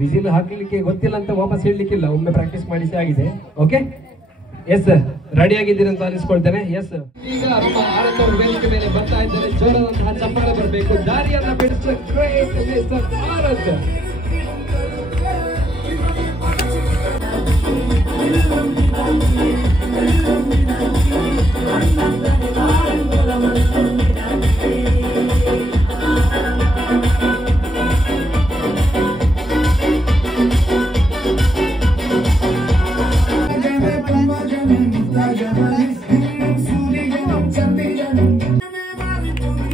Whistle ಹಾಕ್ಲಿಕ್ಕೆ ಗೊತ್ತಿಲ್ಲ ಅಂತ ವಾಪಸ್ ಹೇಳಲಿಕ್ಕಿಲ್ಲ, ಒಮ್ಮೆ ಪ್ರಾಕ್ಟೀಸ್ ಮಾಡಿಸಿ ಆಗಿದೆ. ಓಕೆ, ಎಸ್ ಸರ್, ರೆಡಿ ಆಗಿದ್ದೀರಿ ಅಂತ ಅನಿಸ್ಕೊಳ್ತೇನೆ. ಎಸ್, ಈಗ ನಮ್ಮ ಆರತ್ ಅವರು ವೇದಿಕೆ ಮೇಲೆ ಬರ್ತಾ ಇದ್ದಾರೆ. ಜೋರಾದಂತಹ ಚಪ್ಪಾಳೆ ಬರಬೇಕು. ದಾರಿಯನ್ನ ಬಿಡಿಸುವ ಗ್ರೇಟ್ ಮಿಸ್ಟರ್ ಆರತ್.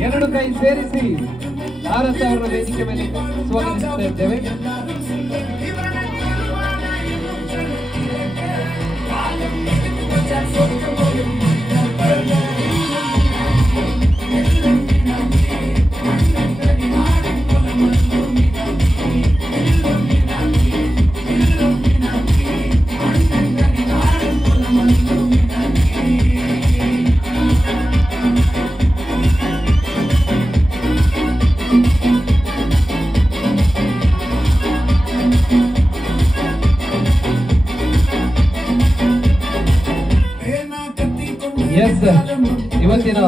ಎರಡು ಕೈ ಸೇರಿಸಿ ಆರತ್ ಅವರ ವೇದಿಕೆ ಮೇಲೆ ಸ್ವಾಗತಿಸ್ತಾ ಇದ್ದೇವೆ. ಎಸ್, ಇವತ್ತಿನ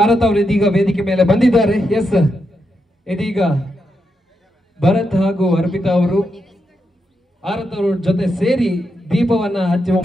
ಆರತ್ ಅವರು ಇದೀಗ ವೇದಿಕೆ ಮೇಲೆ ಬಂದಿದ್ದಾರೆ. ಎಸ್, ಇದೀಗ ಭರತ್ ಹಾಗೂ ಅರ್ಪಿತಾ ಅವರು ಆರತ್ ಅವರ ಜೊತೆ ಸೇರಿ ದೀಪವನ್ನ ಹಚ್ಚುವ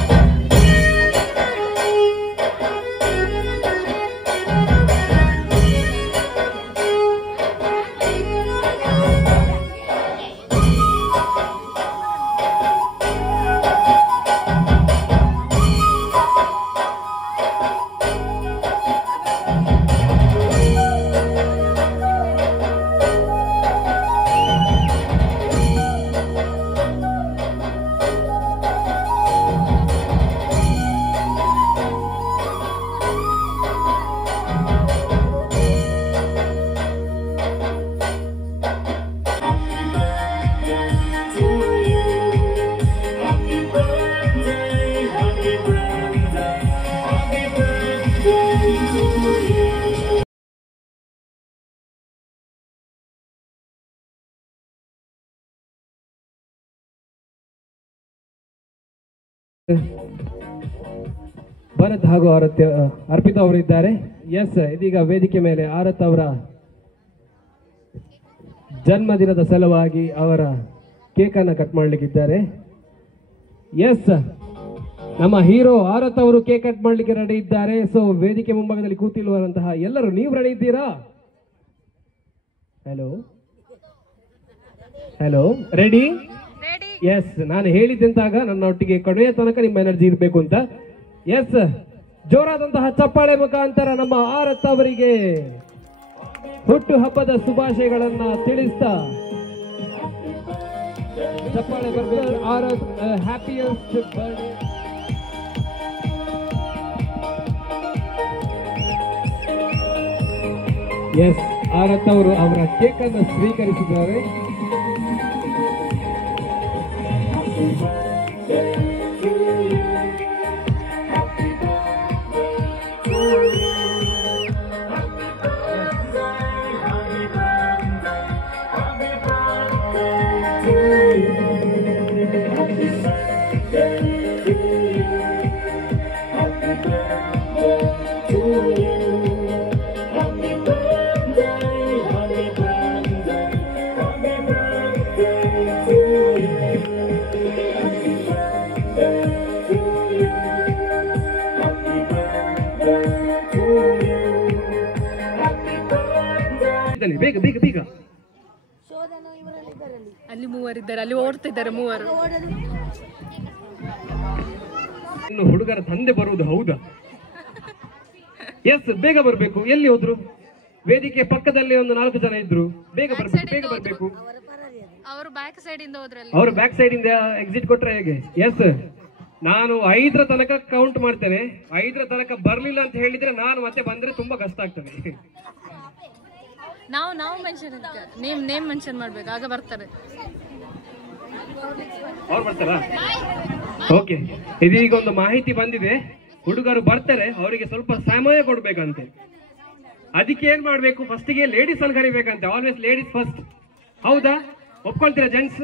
ಭರತ್ ಹಾಗೂ ಅರ್ಪಿತಾ ಅವರು ಇದ್ದಾರೆ. ಎಸ್, ಇದೀಗ ವೇದಿಕೆ ಮೇಲೆ ಆರತ್ ಅವರ ಜನ್ಮದಿನದ ಸಲುವಾಗಿ ಅವರ ಕೇಕ್ ಅನ್ನ ಕಟ್ ಮಾಡ್ಲಿಕ್ಕಿದ್ದಾರೆ. ಎಸ್, ನಮ್ಮ ಹೀರೋ ಆರತ್ ಅವರು ಕೇಕ್ ಕಟ್ ಮಾಡ್ಲಿಕ್ಕೆ ರೆಡಿ ಇದ್ದಾರೆ. ಸೊ ವೇದಿಕೆ ಮುಂಭಾಗದಲ್ಲಿ ಕೂತಿರುವಂತಹ ಎಲ್ಲರೂ ನೀವು ರೆಡಿ ಇದ್ದೀರಾ? Hello hello, ready? ಎಸ್, ನಾನು ಹೇಳಿದ್ದಂತಾಗ ನನ್ನ ಒಟ್ಟಿಗೆ ಕೊನೆಯ ತನಕ ನಿಮ್ಮ ಎನರ್ಜಿ ಇರಬೇಕು ಅಂತ. ಎಸ್, ಜೋರಾದಂತಹ ಚಪ್ಪಾಳೆ ಮುಖಾಂತರ ನಮ್ಮ ಆರತ್ ಅವರಿಗೆ ಹುಟ್ಟು ಹಬ್ಬದ ಶುಭಾಶಯಗಳನ್ನ ತಿಳಿಸ್ತಾ ಚಪ್ಪಾಳೆ ಬರಬೇಕು. ಆರತ್, ಹ್ಯಾಪಿಯೆಸ್ಟ್ ಬರ್ಡೇ. ಎಸ್, ಆರತ್ ಅವರು ಅವರ ಕೇಕ್ ಅನ್ನು ಸ್ವೀಕರಿಸಿದ್ದಾರೆ. ಬೇಗ ಬೇಗ ಬೇಗ. ಅಲ್ಲಿ ಮೂವರಿದ್ದಾರೆ, ಅಲ್ಲಿ ಓಡ್ತಿದ್ದಾರೆ ಮೂವರು. ಇನ್ನು ಹುಡುಗರ ತಂದೆ ಬರುವುದು ಹೌದಾ? ಎಸ್, ಬೇಗ ಬರ್ಬೇಕು. ಎಲ್ಲಿ ಹೋದ್ರು? ವೇದಿಕೆ ಪಕ್ಕದಲ್ಲಿ ಒಂದು 4 ಜನ ಇದ್ರು. ಬೇಗ ಬರ್ಬೇಕು, ಬೇಗ ಬರ್ಬೇಕು. ಅವರು ಬ್ಯಾಕ್ ಸೈಡ್ ಇಂದ ಹೋದ್ರಲ್ಲಿ. ಅವರು ಬ್ಯಾಕ್ ಸೈಡ್ ಇಂದ ಎಕ್ಸಿಟ್ ಕೊಟ್ರೆ ಹೇಗೆ? ಎಸ್, ನಾನು 5ರ ತನಕ ಕೌಂಟ್ ಮಾಡ್ತೇನೆ. 5ರ ತನಕ ಬರ್ಲಿಲ್ಲ ಅಂತ ಹೇಳಿದ್ರೆ ನಾನು ಮತ್ತೆ ಬಂದ್ರೆ ತುಂಬಾ ಕಷ್ಟ ಆಗ್ತದೆ. ನಾವು ಮೆನ್ಷನ್ ನೇಮ್ ಮೆನ್ಷನ್ ಮಾಡ್ಬೇಕು, ಆಗ ಬರ್ತಾರೆ. ಅವ್ರು ಬರ್ತಾರಾ? ಓಕೆ, ಇದೀಗ ಒಂದು ಮಾಹಿತಿ ಬಂದಿದೆ. ಹುಡುಗರು ಬರ್ತಾರೆ, ಅವರಿಗೆ ಸ್ವಲ್ಪ ಸಮಯ ಕೊಡ್ಬೇಕಂತೆ. ಅದಕ್ಕೆ ಏನ್ ಮಾಡ್ಬೇಕು, ಫಸ್ಟಿಗೆ ಲೇಡೀಸ್ ಅಲ್ಲಿ ಕರಿಬೇಕಂತೆ. Always ladies first. ಹೌದಾ, ಒಪ್ಕೊಳ್ತೀರಾ ಜೆಂಟ್ಸ್?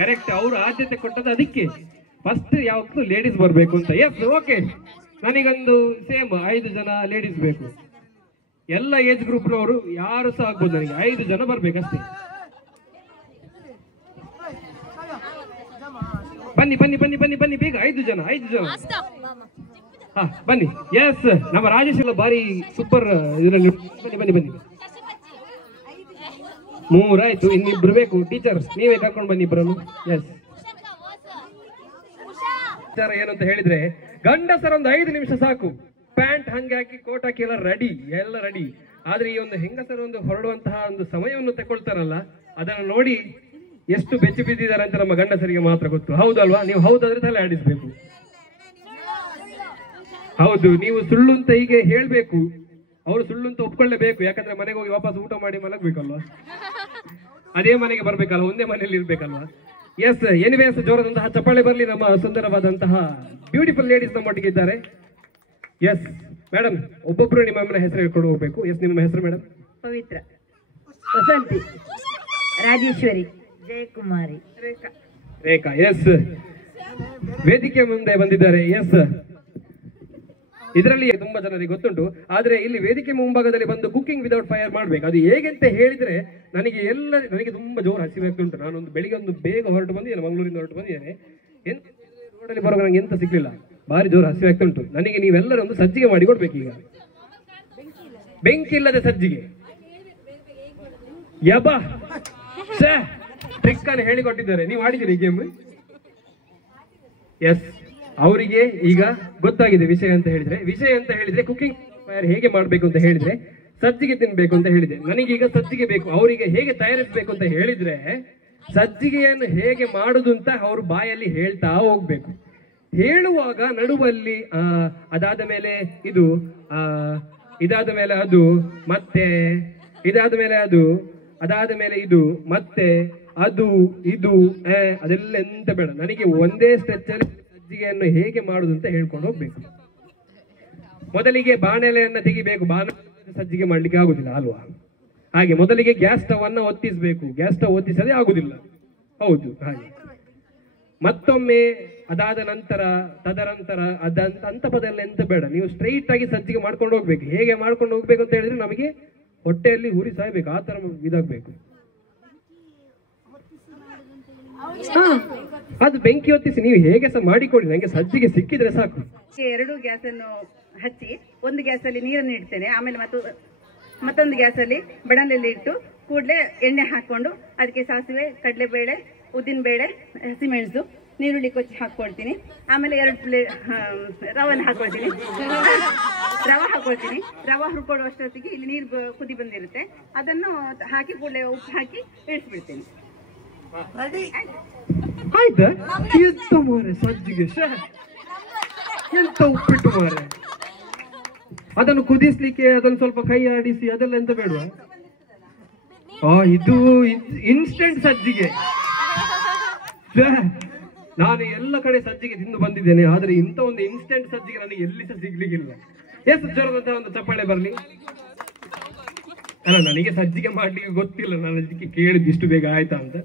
ಕರೆಕ್ಟ್, ಅವರು ಆದ್ಯತೆ ಕೊಟ್ಟದ್ದು ಅದಕ್ಕೆ. ಫಸ್ಟ್ ಯಾವತ್ತು ಲೇಡೀಸ್ ಬರ್ಬೇಕು ಅಂತ. S, okay. ನನಗೊಂದು ಸೇಮ್ 5 ಜನ ಲೇಡೀಸ್ ಬೇಕು. ಎಲ್ಲ ಏಜ್ ಗ್ರೂಪ್ನವರು ಯಾರು ಸಹ ಆಗ್ಬೋದು, ನನಗೆ 5 ಜನ ಬರ್ಬೇಕಷ್ಟೇ. ಬನ್ನಿ ಬನ್ನಿ ಬನ್ನಿ ಬನ್ನಿ ಬನ್ನಿ ಬೇಗ, 5 ಜನ. ಹಾ ಬನ್ನಿ. ಎಸ್, ನಮ್ಮ ರಾಜೇಶ್ ಎಲ್ಲ ಬಾರಿ ಸೂಪರ್ ಇದರಲ್ಲಿ. ಬನ್ನಿ ಬನ್ನಿ ಬನ್ನಿ. 3 ಆಯ್ತು, ಇನ್ನಿಬ್ರು ಬೇಕು. ಟೀಚರ್ ನೀವೇ ಕರ್ಕೊಂಡು ಬನ್ನಿ ಇಬ್ಬರನ್ನು. ಎಸ್, ಏನಂತ ಹೇಳಿದ್ರೆ ಗಂಡಸರ ಒಂದು 5 ನಿಮಿಷ ಸಾಕು. ಪ್ಯಾಂಟ್ ಹಂಗೆ ಹಾಕಿ ಕೋಟ್ ಹಾಕಿ ಎಲ್ಲ ರೆಡಿ. ಆದ್ರೆ ಈ ಒಂದು ಹೆಂಗಸರ ಒಂದು ಹೊರಡುವಂತಹ ಒಂದು ಸಮಯವನ್ನು ತಗೊಳ್ತಾರಲ್ಲ, ಅದನ್ನು ನೋಡಿ ಎಷ್ಟು ಬೆಚ್ಚಿ ಬಿದ್ದಿದ್ದಾರೆ ಅಂತ ನಮ್ಮ ಗಂಡಸರಿಗೆ ಮಾತ್ರ ಗೊತ್ತು. ಹೌದಲ್ವಾ? ನೀವು ಹೌದಾದ್ರೆ ತಲೆ ಆಡಿಸ್ಬೇಕು. ಹೌದು, ನೀವು ಸುಳ್ಳು ಅಂತ ಹೀಗೆ ಹೇಳ್ಬೇಕು, ಅವರು ಸುಳ್ಳು ಅಂತ ಒಪ್ಕೊಳ್ಳೇಬೇಕು. ಯಾಕಂದ್ರೆ ಮನೆಗೆ ಹೋಗಿ ವಾಪಸ್ ಊಟ ಮಾಡಿ ಮಲಗ್ಬೇಕಲ್ವಾ, ಅದೇ ಮನೆಗೆ ಬರ್ಬೇಕಲ್ವ, ಒಂದೇ ಮನೆಯಲ್ಲಿ ಇರ್ಬೇಕಲ್ವಾ. ಎಸ್, ಎನಿವೇಸ್, ಜೋರದಂತಹ ಚಪ್ಪಾಳೆ ಬರಲಿ. ನಮ್ಮ ಸುಂದರವಾದಂತಹ ಬ್ಯೂಟಿಫುಲ್ ಲೇಡೀಸ್ ನಮ್ಮೊಟ್ಟಿಗೆ ಇದ್ದಾರೆ. ಎಸ್ ಮೇಡಮ್, ಒಬ್ಬೊಬ್ರು ನಿಮ್ಮ ಹೆಸರು ಹೇಳ್ಕೊಂಡು ಹೋಗ್ಬೇಕು. ಎಸ್, ನಿಮ್ಮ ಹೆಸರು ಮೇಡಮ್? ಪವಿತ್ರ, ವಸಂತಿ, ರಾಜೇಶ್ವರಿ, ಜಯಕುಮಾರಿ, ರೇಖಾ. ಎಸ್, ವೇದಿಕೆ ಮುಂದೆ ಬಂದಿದ್ದಾರೆ. ಎಸ್, ಇದರಲ್ಲಿ ತುಂಬಾ ಜನರಿಗೆ ಗೊತ್ತುಂಟು. ಆದ್ರೆ ಇಲ್ಲಿ ವೇದಿಕೆ ಮುಂಭಾಗದಲ್ಲಿ ಬಂದು ಕುಕಿಂಗ್ ವಿದೌಟ್ ಫೈರ್ ಮಾಡ್ಬೇಕು. ಅದು ಹೇಗೆ ಅಂತ ಹೇಳಿದ್ರೆ ನನಗೆ ತುಂಬಾ ಜೋರು ಹಸಿವಾಗ್ತುಂಟು. ನಾನೊಂದು ಬೆಳಿಗ್ಗೆ ಒಂದು ಬೇಗ ಹೊರಟು ಬಂದಿದ್ದೇನೆ, ಮಂಗಳೂರಿಂದ ಹೊರಟು ಬಂದಿದ್ದೇನೆ. ರೋಡಲ್ಲಿ ಬರುವಾಗ ನಂಗೆ ಎಂತ ಸಿಗ್ಲಿಲ್ಲ, ಭಾರಿ ಜೋರು ಹಸಿವಾಗ್ತುಂಟು ನನಗೆ. ನೀವೆಲ್ಲರೂ ಒಂದು ಸಜ್ಜಿಗೆ ಮಾಡಿ ಕೊಡ್ಬೇಕು. ಈಗ ಬೆಂಕಿ ಇಲ್ಲದೆ ಸಜ್ಜಿಗೆ ಯಬಾ ಟ್ರಿಕ್ ಅನ್ನು ಹೇಳಿಕೊಟ್ಟಿದ್ದಾರೆ. ನೀವು ಆಡಿದ್ದೀರಿ ಈ ಗೇಮ್? ಎಸ್, ಅವರಿಗೆ ಈಗ ಗೊತ್ತಾಗಿದೆ ವಿಷಯ ಅಂತ ಹೇಳಿದ್ರೆ ಕುಕಿಂಗ್ ಫೈರ್ ಹೇಗೆ ಮಾಡ್ಬೇಕು ಅಂತ ಹೇಳಿದ್ರೆ ಸಜ್ಜಿಗೆ ತಿನ್ಬೇಕು ಅಂತ ಹೇಳಿದೆ. ನನಗೀಗ ಸಜ್ಜಿಗೆ ಬೇಕು. ಅವರಿಗೆ ಹೇಗೆ ತಯಾರಿಸಬೇಕು ಅಂತ ಹೇಳಿದ್ರೆ ಸಜ್ಜಿಗೆಯನ್ನು ಹೇಗೆ ಮಾಡುದು ಅಂತ ಅವ್ರ ಬಾಯಲ್ಲಿ ಹೇಳ್ತಾ ಹೋಗ್ಬೇಕು. ಹೇಳುವಾಗ ನಡುವಲ್ಲಿ ಅದಾದ ಮೇಲೆ ಇದು, ಇದಾದ ಮೇಲೆ ಅದು, ಮತ್ತೆ ಇದಾದ ಮೇಲೆ ಅದು, ಅದಾದ ಮೇಲೆ ಇದು, ಮತ್ತೆ ಅದು, ಇದು, ಅದೆಲ್ಲ ಎಂತ ಬೇಡ. ನನಗೆ ಒಂದೇ ಸ್ಟ್ರೆಚ್ ಅಲ್ಲಿ ಸಜ್ಜಿಗೆಯನ್ನು ಹೇಗೆ ಮಾಡುದು ಅಂತ ಹೇಳ್ಕೊಂಡು ಹೋಗ್ಬೇಕು. ಮೊದಲಿಗೆ ಬಾಣಲೆಯನ್ನ ತೆಗಿಬೇಕು. ಸಜ್ಜಿಗೆ ಮಾಡ್ಲಿಕ್ಕೆ ಆಗುದಿಲ್ಲ ಅಲ್ವಾ? ಹಾಗೆ ಮೊದಲಿಗೆ ಗ್ಯಾಸ್ ಸ್ಟವ್ ಅನ್ನ ಒತ್ತಿಸಬೇಕು. ಗ್ಯಾಸ್ ಸ್ಟವ್ ಒತ್ತಿಸದೆ ಆಗುದಿಲ್ಲ. ಹೌದು, ಹಾಗೆ ಮತ್ತೊಮ್ಮೆ ಅದಾದ ನಂತರ ತದನಂತರ ಅಂತ ಪದ ಎಲ್ಲ ಎಂತ ಬೇಡ. ನೀವು ಸ್ಟ್ರೈಟ್ ಆಗಿ ಸಜ್ಜಿಗೆ ಮಾಡ್ಕೊಂಡು ಹೋಗ್ಬೇಕು. ಹೇಗೆ ಮಾಡ್ಕೊಂಡು ಹೋಗ್ಬೇಕು ಅಂತ ಹೇಳಿದ್ರೆ ನಮಗೆ ಹೊಟ್ಟೆಯಲ್ಲಿ ಉರಿ ಸಾಯ್ಬೇಕು, ಆ ತರ ಇದಾಗಬೇಕು. ಅದು ಬೆಂಕಿ ಹೊತ್ತಿಸಿ ನೀವು ಹೇಗೆ ಸಹ ಮಾಡಿಕೊಳ್ಳಿ, ನಂಗೆ ಸಜ್ಜಿಗೆ ಸಿಕ್ಕಿದ್ರೆ ಸಾಕು. 2 ಗ್ಯಾಸನ್ನು ಹಚ್ಚಿ ಒಂದು ಗ್ಯಾಸಲ್ಲಿ ನೀರನ್ನು ಇಡ್ತೇನೆ. ಆಮೇಲೆ ಮತ್ತೊಂದು ಗ್ಯಾಸಲ್ಲಿ ಬಡನೆಲ್ಲಿ ಇಟ್ಟು ಕೂಡಲೇ ಎಣ್ಣೆ ಹಾಕೊಂಡು ಅದಕ್ಕೆ ಸಾಸಿವೆ, ಕಡಲೆಬೇಳೆ, ಉದ್ದಿನಬೇಳೆ, ಹಸಿಮೆಣಸು, ನೀರುಳ್ಳಿ ಕೊಚ್ಚಿ ಹಾಕ್ಕೊಳ್ತೀನಿ. ಆಮೇಲೆ 2 ಪ್ಲೇಟ್ ರವನ್ನು ಹಾಕೊಳ್ತೀನಿ. ರವ ಹುರ್ಕೊಳ್ಳುವಷ್ಟೊತ್ತಿಗೆ ಇಲ್ಲಿ ನೀರು ಕುದಿ ಬಂದಿರುತ್ತೆ. ಅದನ್ನು ಹಾಕಿ ಕೂಡಲೇ ಉಪ್ಪು ಹಾಕಿ ಇಳಿಸ್ಬಿಡ್ತೀನಿ. ಆಯ್ತಾ? ಎಂತ ಮಾರೆ ಸಜ್ಜಿಗೆ, ಎಂತ ಉಪ್ಪಿಟ್ಟು ಮಾರೆ. ಅದನ್ನು ಕುದಿಸ್ಲಿಕ್ಕೆ ಅದನ್ನು ಸ್ವಲ್ಪ ಕೈ ಆಡಿಸಿ ಅದೆಲ್ಲ ಎಂತ ಬೇಡವಾ? ಇದು ಇನ್ಸ್ಟೆಂಟ್ ಸಜ್ಜಿಗೆ. ನಾನು ಎಲ್ಲ ಕಡೆ ಸಜ್ಜಿಗೆ ತಿಂದು ಬಂದಿದ್ದೇನೆ, ಆದ್ರೆ ಇಂಥ ಒಂದು ಇನ್ಸ್ಟೆಂಟ್ ಸಜ್ಜಿಗೆ ನನಗೆ ಎಲ್ಲಿ ಸಹ ಸಿಗ್ಲಿಕ್ಕಿಲ್ಲ. ಎಷ್ಟು ಜೋರದಂತಹ ಒಂದು ಚಪ್ಪಾಳೆ ಬರ್ಲಿ. ಅಲ್ಲ, ನನಗೆ ಸಜ್ಜಿಗೆ ಮಾಡ್ಲಿಕ್ಕೆ ಗೊತ್ತಿಲ್ಲ, ನಾನು ಅದಕ್ಕೆ ಕೇಳಿದ್ದು ಇಷ್ಟು ಬೇಗ ಆಯ್ತಾ ಅಂತ.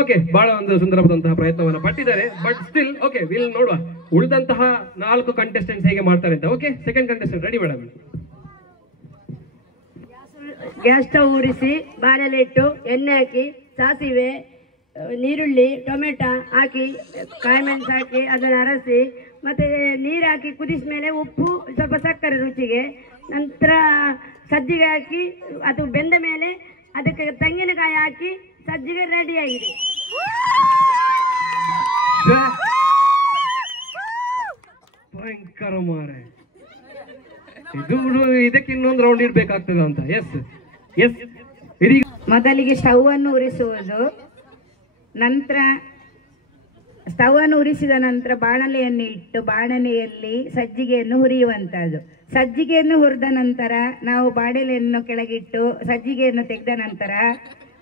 ಓಕೆ, ಬಹಳ ಒಂದು ಸುಂದರವಾದಂತಹ ಪ್ರಯತ್ನವನ್ನು ಪಟ್ಟಿದ್ದಾರೆ. ಬಟ್ ಸ್ಟಿಲ್ ಓಕೆ, ವಿಲ್ ನೋಡುವ ಉಳಿದಂತಹ 4 ಕಂಟೆಸ್ಟೆಂಟ್ಸ್ ಹೇಗೆ ಮಾಡ್ತಾರೆ ಅಂತ. Okay, second contestant ready madam. Gas stove ಉರಿಸಿ ಬಾಣಲೆ ಇಟ್ಟು ಎಣ್ಣೆ ಹಾಕಿ ಸಾಸಿವೆ, ನೀರುಳ್ಳಿ, ಟೊಮೆಟೊ ಹಾಕಿ ಕಾಯಿ ಮೆಣಸು ಹಾಕಿ ಅದನ್ನು ಅರಸಿ ಮತ್ತೆ ನೀರು ಹಾಕಿ ಕುದಿಸಿದ ಮೇಲೆ ಉಪ್ಪು, ಸ್ವಲ್ಪ ಸಕ್ಕರೆ ರುಚಿಗೆ, ನಂತರ ಸಜ್ಜಿಗೆ ಹಾಕಿ ಅದು ಬೆಂದ ಮೇಲೆ ಅದಕ್ಕೆ ತೆಂಗಿನಕಾಯಿ ಹಾಕಿ ಸಜ್ಜಿಗೆ ರೆಡಿ ಆಗಿದೆ. ಭಯಂಕರ ಮಾರೆ, ಇದಕ್ಕೆ ಇನ್ನೊಂದು ರೌಂಡ್ ಇಡ್ಬೇಕಾಗ್ತದೆ ಅಂತ. ಎಸ್ ಎಸ್, ಮೊದಲಿಗೆ ಸ್ಟವ್ ಅನ್ನು ಉರಿಸುವುದು, ನಂತರ ಸ್ಟವ್ ಅನ್ನು ಉರಿಸಿದ ನಂತರ ಬಾಣಲೆಯನ್ನು ಇಟ್ಟು ಬಾಣಲೆಯಲ್ಲಿ ಸಜ್ಜಿಗೆಯನ್ನು ಹುರಿಯುವಂತದ್ದು. ಸಜ್ಜಿಗೆಯನ್ನು ಹುರಿದ ನಂತರ ನಾವು ಬಾಣಲೆಯನ್ನು ಕೆಳಗಿಟ್ಟು ಸಜ್ಜಿಗೆಯನ್ನು ತೆಗೆದ ನಂತರ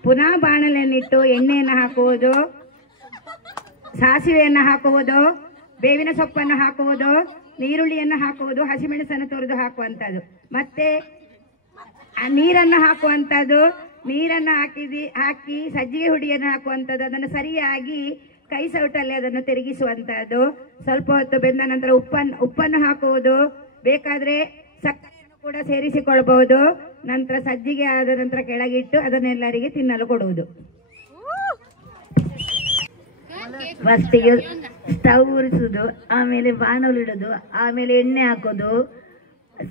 ಪುನಃ ಬಾಣಲೆಯನ್ನಿಟ್ಟು ಎಣ್ಣೆಯನ್ನು ಹಾಕುವುದು, ಸಾಸಿವೆಯನ್ನು ಹಾಕುವುದು, ಬೇವಿನ ಸೊಪ್ಪನ್ನು ಹಾಕುವುದು, ನೀರುಳ್ಳಿಯನ್ನು ಹಾಕುವುದು, ಹಸಿಮೆಣಸನ್ನು ತೊರೆದು ಹಾಕುವಂಥದ್ದು. ಮತ್ತೆ ನೀರನ್ನು ಹಾಕುವಂಥದ್ದು, ನೀರನ್ನು ಹಾಕಿ ಸಜ್ಜಿಗೆ ಹುಡಿಯನ್ನು ಹಾಕುವಂಥದ್ದು, ಅದನ್ನು ಸರಿಯಾಗಿ ಕೈ ಸೌಟಲ್ಲಿ ಅದನ್ನು ತಿರುಗಿಸುವಂಥದ್ದು. ಸ್ವಲ್ಪ ಹೊತ್ತು ಬೆಂದ ನಂತರ ಉಪ್ಪನ್ನು ಹಾಕುವುದು, ಬೇಕಾದರೆ ಸಕ್ಕರೆಯನ್ನು ಕೂಡ ಸೇರಿಸಿಕೊಳ್ಬಹುದು. ನಂತರ ಸಜ್ಜಿಗೆ ಆದ ನಂತರ ಕೆಳಗಿಟ್ಟು ಅದನ್ನೆಲ್ಲರಿಗೆ ತಿನ್ನಲು ಕೊಡುವುದು. ಫಸ್ಟಿಗೆ ಸ್ಟವ್ ಉರಿಸುವುದು, ಆಮೇಲೆ ಬಾಣಲು ಇಡೋದು, ಆಮೇಲೆ ಎಣ್ಣೆ ಹಾಕೋದು,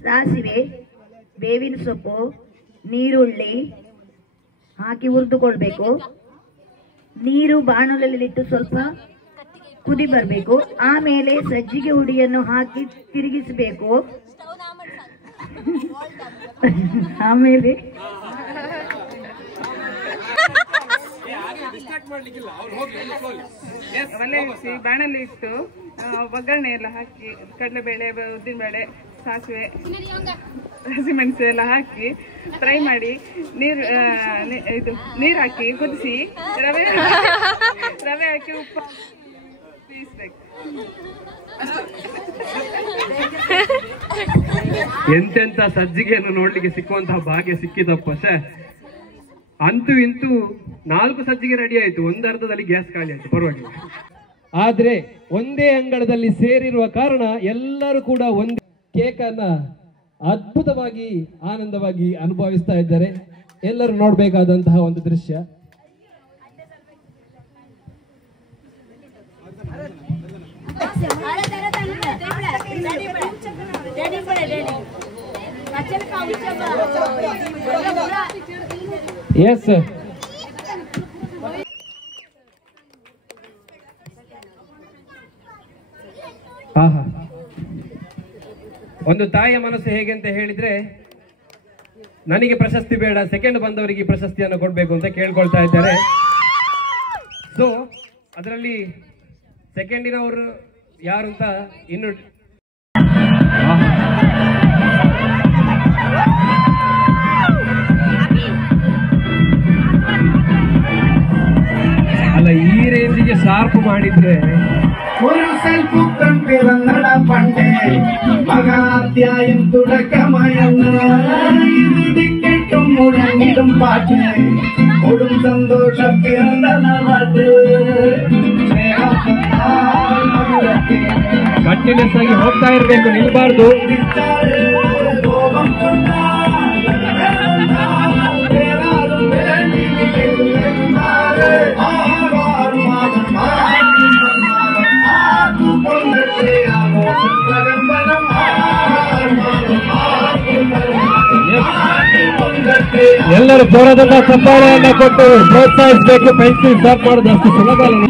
ಸಾಸಿವೆ, ಬೇವಿನ ಸೊಪ್ಪು, ನೀರುಳ್ಳಿ ಹಾಕಿ ಹುರಿದುಕೊಳ್ಬೇಕು. ನೀರು ಬಾಣಲಲ್ಲಿಟ್ಟು ಸ್ವಲ್ಪ ಕುದಿ ಬರಬೇಕು. ಆಮೇಲೆ ಸಜ್ಜಿಗೆ ಹುಡಿಯನ್ನು ಹಾಕಿ ತಿರುಗಿಸಬೇಕು. ಆಮೇಲೆ ಒಲೆ ಇರಿಸಿ ಬಾಣಲೆ ಇಟ್ಟು ಒಗ್ಗರಣೆ ಎಲ್ಲ ಹಾಕಿ ಕಡಲೆಬೇಳೆ, ಉದ್ದಿನಬೇಳೆ, ಸಾಸಿವೆ, ಹಸಿಮೆಣಸು ಎಲ್ಲ ಹಾಕಿ ಫ್ರೈ ಮಾಡಿ ನೀರು ಹಾಕಿ ಕುದಿಸಿ ರವೆ ಹಾಕಿ ಉಪ್ಪು ಬೇಯಿಸ್ಬೇಕು. ಎಂತೆಂತ ಸಜ್ಜಿಗೆಯನ್ನು ನೋಡ್ಲಿಕ್ಕೆ ಸಿಕ್ಕುವಂತಹ ಭಾಗ್ಯ ಸಿಕ್ಕಿದಪ್ಪ. ಅಂತೂ ಇಂತೂ 4 ಸಜ್ಜಿಗೆ ರೆಡಿ ಆಯ್ತು, ಒಂದರ್ಧದಲ್ಲಿ ಗ್ಯಾಸ್ ಖಾಲಿ ಆಯ್ತು, ಪರವಾಗಿಲ್ಲ. ಆದ್ರೆ ಒಂದೇ ಅಂಗಳದಲ್ಲಿ ಸೇರಿರುವ ಕಾರಣ ಎಲ್ಲರೂ ಕೂಡ ಒಂದೇ ಕೇಕ್ ಅನ್ನ ಅದ್ಭುತವಾಗಿ ಆನಂದವಾಗಿ ಅನುಭವಿಸ್ತಾ ಇದ್ದಾರೆ. ಎಲ್ಲರೂ ನೋಡ್ಬೇಕಾದಂತಹ ಒಂದು ದೃಶ್ಯ. ಎಸ್, ಆಹಾ, ಒಂದು ತಾಯಿಯ ಮನಸ್ಸು ಹೇಗೆ ಅಂತ ಹೇಳಿದ್ರೆ, ನನಗೆ ಪ್ರಶಸ್ತಿ ಬೇಡ, ಸೆಕೆಂಡ್ ಬಂದವರಿಗೆ ಪ್ರಶಸ್ತಿಯನ್ನು ಕೊಡ್ಬೇಕು ಅಂತ ಕೇಳ್ಕೊಳ್ತಾ ಇದ್ದಾರೆ. ಸೊ ಅದರಲ್ಲಿ ಸೆಕೆಂಡಿನವರು ಯಾರು ಅಂತ ಇನ್ನು ಅಲ್ಲ, ಈ ರೇಂಜಿಗೆ ಶಾರ್ಪ್ ಮಾಡಿದ್ರೆ ഒരു സൽപുത്രൻ പിറന്നട പണ്ടേ മഹാധ്യായം തുടക്കമയന്ന് കേട്ടും മുഴങ്ങിടും പാട്ട് കൊടും സന്തോഷം പിറന്ന പാട്ട് ಕಂಟಿನ್ಯೂಸ್ ಆಗಿ ಹೋಗ್ತಾ ಇರ್ಬೇಕು, ನಿಲ್ಬಾರ್ದು. ಎಲ್ಲರೂ ಜೋರದಿಂದ ಚಪ್ಪಾಳೆಯನ್ನ ಕೊಟ್ಟು ಪ್ರೋತ್ಸಾಹಿಸಬೇಕು. ಪೆನ್ಸಿಲ್ ಸ್ಟಾರ್ಟ್ ಮಾಡೋದು ಅಷ್ಟು ಸುಲಭ ಅಲ್ಲ.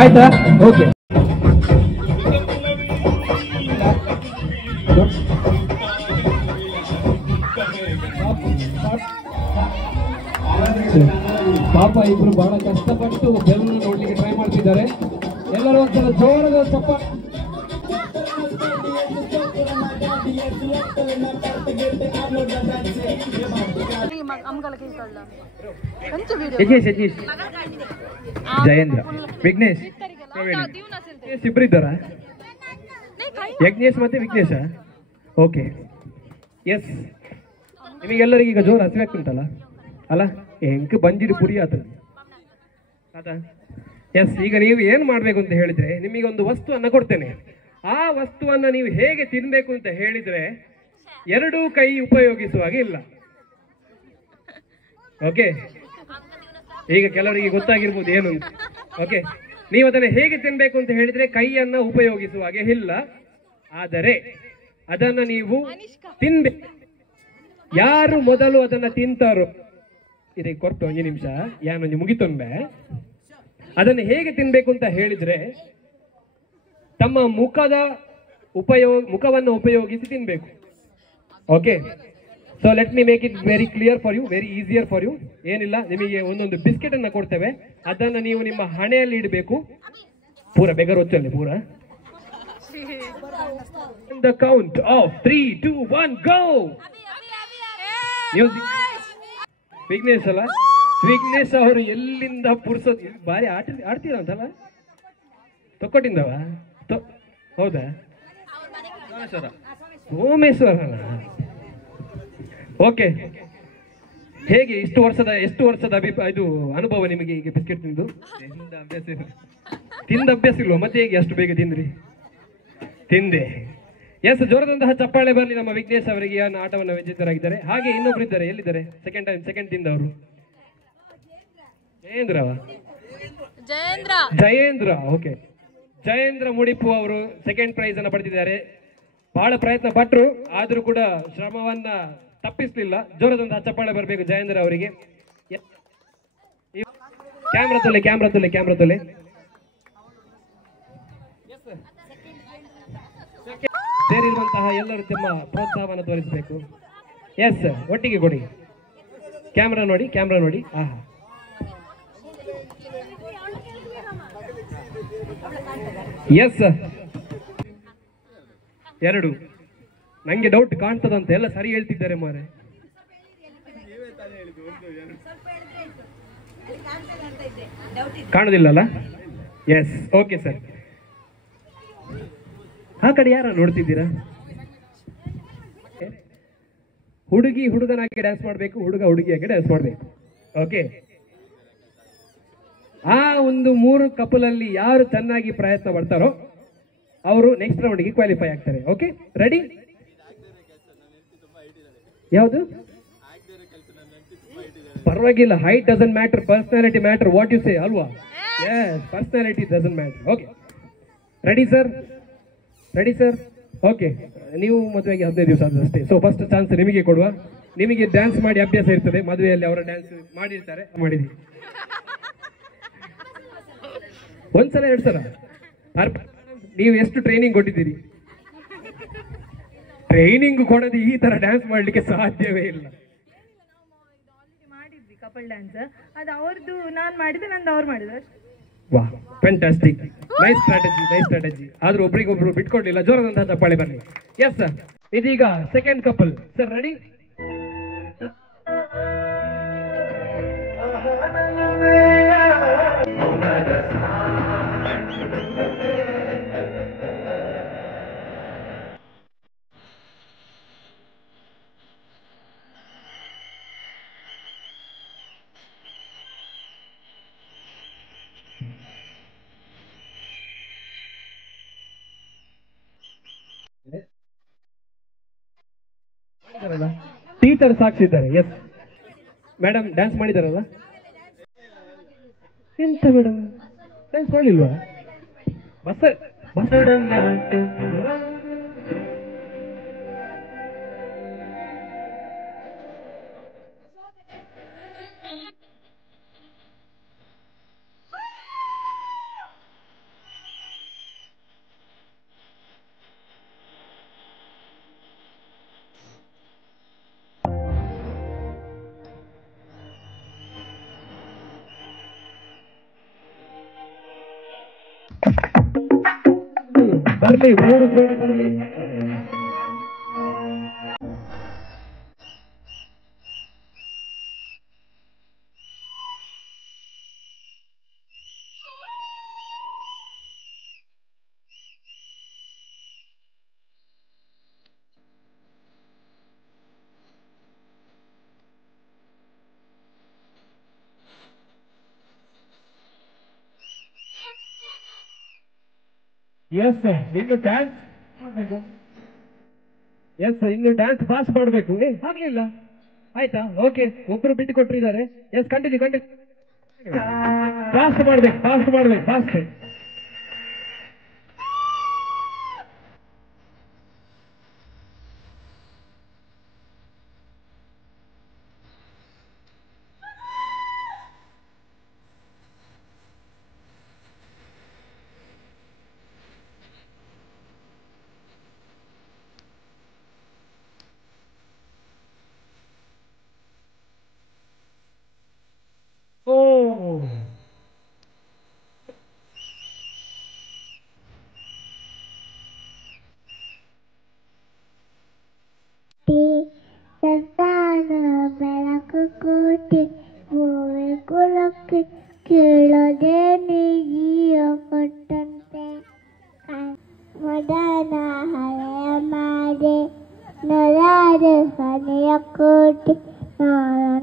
ಆಯ್ತಾ? ಓಕೆ. ಪಾಪ ಇಬ್ರು ಬಹಳ ಕಷ್ಟಪಟ್ಟು ಬೆಲೂನ್ ನೋಡ್ಲಿಕ್ಕೆ ಟ್ರೈ ಮಾಡ್ತಿದ್ದಾರೆ. ಎಲ್ಲರೂ ಒಂದ್ಸಲ ಜೋರದ ಚಪ್ಪಾಳೆ. ಯಜ್ಞೇಶ್, ಜಯೇಂದ್ರ, ವಿಘ್ನೇಶ್, ಇಬ್ಬರಿದ್ದಾರ? ಯಜ್ಞೇಶ್ ಮತ್ತೆ ವಿಘ್ನೇಶ. Okay, S. ನಿಮಗೆಲ್ಲರಿಗೆ ಈಗ ಜೋರು ಹಸಿವಾಗ್ತುಂಟಲ್ಲ ಅಲ್ಲ? ಹೆಂಗೆ ಬಂದಿದ್ದು ಪುರಿ ಆತ. ಎಸ್, ಈಗ ನೀವು ಏನು ಮಾಡಬೇಕು ಅಂತ ಹೇಳಿದ್ರೆ, ನಿಮಗೆ ಒಂದು ವಸ್ತುವನ್ನು ಕೊಡ್ತೇನೆ. ಆ ವಸ್ತುವನ್ನು ನೀವು ಹೇಗೆ ತಿನ್ಬೇಕು ಅಂತ ಹೇಳಿದ್ರೆ, ಎರಡೂ ಕೈ ಉಪಯೋಗಿಸುವಾಗ ಇಲ್ಲ. ಓಕೆ, ಈಗ ಕೆಲವರಿಗೆ ಗೊತ್ತಾಗಿರ್ಬೋದು ಏನು ಅಂತ. ಓಕೆ, ನೀವು ಅದನ್ನು ಹೇಗೆ ತಿನ್ಬೇಕು ಅಂತ ಹೇಳಿದ್ರೆ ಕೈಯನ್ನ ಉಪಯೋಗಿಸುವಾಗೆ ಇಲ್ಲ. ಆದರೆ ಅದನ್ನು ನೀವು ತಿನ್ಬೇಕು. ಯಾರು ಮೊದಲು ಅದನ್ನ ತಿಂತಾರೋ, ಇದಕ್ಕೆ ಕೊಟ್ಟು 1 ನಿಮಿಷ ಯಾನೊಂದು ಮುಗಿತೊಂಬೆ. ಅದನ್ನು ಹೇಗೆ ತಿನ್ಬೇಕು ಅಂತ ಹೇಳಿದ್ರೆ, ತಮ್ಮ ಮುಖವನ್ನು ಉಪಯೋಗಿಸಿ ತಿನ್ಬೇಕು. Okay, so let me make it very clear for you, very easier for you. ಏನಿಲ್ಲ, ನಿಮಗೆ ಒಂದೊಂದು ಬಿಸ್ಕೆಟ್ ಅನ್ನ ಕೊಡ್ತೇವೆ. ಅದನ್ನು ನೀವು ನಿಮ್ಮ ಹಣೆಯಲ್ಲಿ ಇಡಬೇಕು. ಪೂರ ಬೆಗರ್ ಹೊತ್ತಲ್ಲಿ ಪೂರ. The count of 3, 2, 1 go. Music. Vignesh ಅಲ್ಲ? ವಿಘ್ನೇಶ್ ಅವರು ಎಲ್ಲಿಂದ ಪುರ್ಸೋದು ಬಾರಿ ಆಡ್ತೀರ ಅಂತಲ್ಲ? ತೊಕ್ಕೊಟ್ಟಿಂದವ? ಹೌದಾ? ಸೋಮೇಶ್ವರನ. ಓಕೆ, ಹೇಗೆ ಎಷ್ಟು ವರ್ಷದ ಇದು ಅನುಭವ ನಿಮಗೆ ಈಗ ಬಿಸ್ಕೆಟ್ ತಿಂದು? ತಿಂದ ಅಭ್ಯಾಸ ಇಲ್ವಾ? ಮತ್ತೆ ಹೇಗೆ ಅಷ್ಟು ಬೇಗ ತಿಂದ್ರಿ? ತಿಂದೆ. ಎಸ್, ಜೋರದಂತಹ ಚಪ್ಪಾಳೆ ಬರಲಿ ನಮ್ಮ ವಿಘ್ನೇಶ್ ಅವರಿಗೆ. ಆಟವನ್ನು ವಿಜೇತರಾಗಿದ್ದಾರೆ. ಹಾಗೆ ಇನ್ನೊಬ್ರು ಇದ್ದಾರೆ, ಎಲ್ಲಿದ್ದಾರೆ? ಸೆಕೆಂಡ್ ತಿಂದವರು ಜಯೇಂದ್ರ. ಓಕೆ, ಜಯೇಂದ್ರ ಮುಡಿಪು ಅವರು ಸೆಕೆಂಡ್ ಪ್ರೈಸ್ ಅನ್ನು ಪಡೆದಿದ್ದಾರೆ. ಬಹಳ ಪ್ರಯತ್ನ ಪಟ್ಟರು, ಆದ್ರೂ ಕೂಡ ಶ್ರಮವನ್ನ ತಪ್ಪಿಸ್ಲಿಲ್ಲ. ಜೋರದಂತಹ ಚಪ್ಪಾಳೆ ಬರಬೇಕು ಜಯೇಂದ್ರ ಅವರಿಗೆ. ಕ್ಯಾಮ್ರಾ ತೊಲೆ. ಸೇರಿರುವಂತಹ ಎಲ್ಲರೂ ತಮ್ಮ ಪ್ರೋತ್ಸಾಹವನ್ನು ತೋರಿಸಬೇಕು. ಎಸ್, ಒಟ್ಟಿಗೆ ಕೊಡಿ. ಕ್ಯಾಮ್ರಾ ನೋಡಿ. ಆಹಾ, ಎಸ್, 2. ನಂಗೆ ಡೌಟ್ ಕಾಣ್ತದಂತ ಎಲ್ಲ ಸರಿ ಹೇಳ್ತಿದ್ದಾರೆ ಮಾರೆ. ಕಾಣುದಿಲ್ಲಲ್ಲ? Yes, okay sir. ಆ ಕಡೆ ಯಾರ ನೋಡ್ತಿದ್ದೀರಾ? ಹುಡುಗಿ ಹುಡುಗನಾಗಿ ಡ್ಯಾನ್ಸ್ ಮಾಡಬೇಕು, ಹುಡುಗ ಹುಡುಗಿಯಾಗಿ ಡ್ಯಾನ್ಸ್ ಮಾಡಬೇಕು. ಓಕೆ, ಆ ಒಂದು 3 ಕಪಲಲ್ಲಿ ಯಾರು ಚೆನ್ನಾಗಿ ಪ್ರಯತ್ನ ಪಡ್ತಾರೋ ಅವರು ನೆಕ್ಸ್ಟ್ ರೌಂಡ್ಗೆ ಕ್ವಾಲಿಫೈ ಆಗ್ತಾರೆ. Okay, ready? ಯಾವುದು? ಪರವಾಗಿಲ್ಲ, height doesn't matter, personality matter. What you say ಅಲ್ವಾ? Yes, personality doesn't matter. Okay, ready sir? Okay, ನೀವು ಮದುವೆಗೆ 15 ದಿವಸ ಆದಷ್ಟೇ. ಸೊ ಫಸ್ಟ್ ಚಾನ್ಸ್ ನಿಮಗೆ ಕೊಡುವ. ನಿಮಗೆ ಡ್ಯಾನ್ಸ್ ಮಾಡಿ ಅಭ್ಯಾಸ ಇರ್ತದೆ, ಮದುವೆಯಲ್ಲಿ ಅವರ ಡ್ಯಾನ್ಸ್ ಮಾಡಿರ್ತಾರೆ. ಮಾಡಿದಿ ಒಂದ್ಸಲ 2 ಸಲ? ನೀವು ಎಷ್ಟು ಟ್ರೈನಿಂಗ್ ಕೊಟ್ಟಿದ್ದೀರಿ? ಟ್ರೈನಿಂಗ್ ಕೊಡದೆ ಈ ತರ ಡ್ಯಾನ್ಸ್ ಮಾಡ್ಲಿಕ್ಕೆ ಸಾಧ್ಯವೇ ಇಲ್ಲ. ಮಾಡಿದ್ವಿ ಕಪಲ್ ಡ್ಯಾನ್ಸ್, ಅದು ಅವ್ರದ್ದು ನಾನು ಮಾಡಿದೆ, ನಂದು ಅವ್ರು ಮಾಡಿದ್ರು. ವಾ, ಫ್ಯಾಂಟಾಸ್ಟಿಕ್, ನೈಸ್ ಸ್ಟ್ರಾಟಜಿ. ಆದ್ರೂ ಒಬ್ರಿಗೊಬ್ರು ಬಿಟ್ಕೊಡ್ಲಿಲ್ಲ. ಜೋರದಂತಹ ಚಪ್ಪಾಳೆ ಬರಲಿ. ಎಸ್ ಸರ್, ಇದೀಗ second couple. Sir ready? Teacher ಸಾಕ್ಷಿದ್ದಾರೆ. ಎಸ್ ಮೇಡಮ್, ಡ್ಯಾನ್ಸ್ ಮಾಡಿದಾರಲ್ಲ? ಎಂತ ಮೇಡಮ್, ಡ್ಯಾನ್ಸ್ ಮಾಡಲಿಲ್ವಾ? ಬಸ್ ಬರ್ಲಿ, ಬರ್ಲಿ. ಎಸ್, ಇನ್ನು ಡ್ಯಾನ್ಸ್ ಮಾಡಬೇಕು. ಎಸ್, ಇನ್ನು ಡ್ಯಾನ್ಸ್ ಫಾಸ್ಟ್ ಮಾಡಬೇಕು. ಆಗ್ಲಿಲ್ಲ, ಆಯ್ತಾ? ಓಕೆ, ಒಬ್ರು ಬಿಟ್ಟು ಕೊಟ್ಟಿದ್ದಾರೆ. S, continue. ಫಾಸ್ಟ್ ಮಾಡ್ಬೇಕು. ಸಂತಾನ ಬೆಳಕು ಕೋಟಿ ಮೂವೆ ಕುಲಕ್ಕೆ ಕೇಳದೆ ನೀಗಿಯ ಕೊಟ್ಟಂತೆ ಮೊದಲ ಹಳೆಯ ಮಾಡೆ ನರಾದ ಹನೆಯ ಕೋಟೆ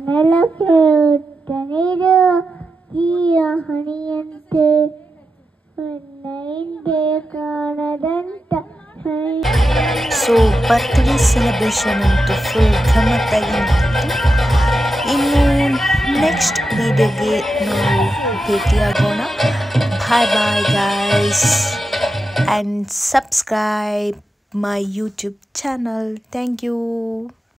ನೆಲಕ್ಕೆ ನೀರು ಜೀವ ಹಣಿಯಂತೆ ಹಿಂದೆ ಕಾಣದಂತ ಸೊ ಬರ್ತ್ಡೇ ಸೆಲೆಬ್ರೇಷನ್ ಅಂತೂ ಫುಲ್ ಗಮ್ಮತ್ತಾಗಿ ನಡೆದಿತ್ತು. ಇನ್ನು ನೆಕ್ಸ್ಟ್ ವಿಡಿಯೋಗೆ ನಾವು ಭೇಟಿಯಾಗೋಣ. Bye bye guys and subscribe my YouTube channel. Thank you.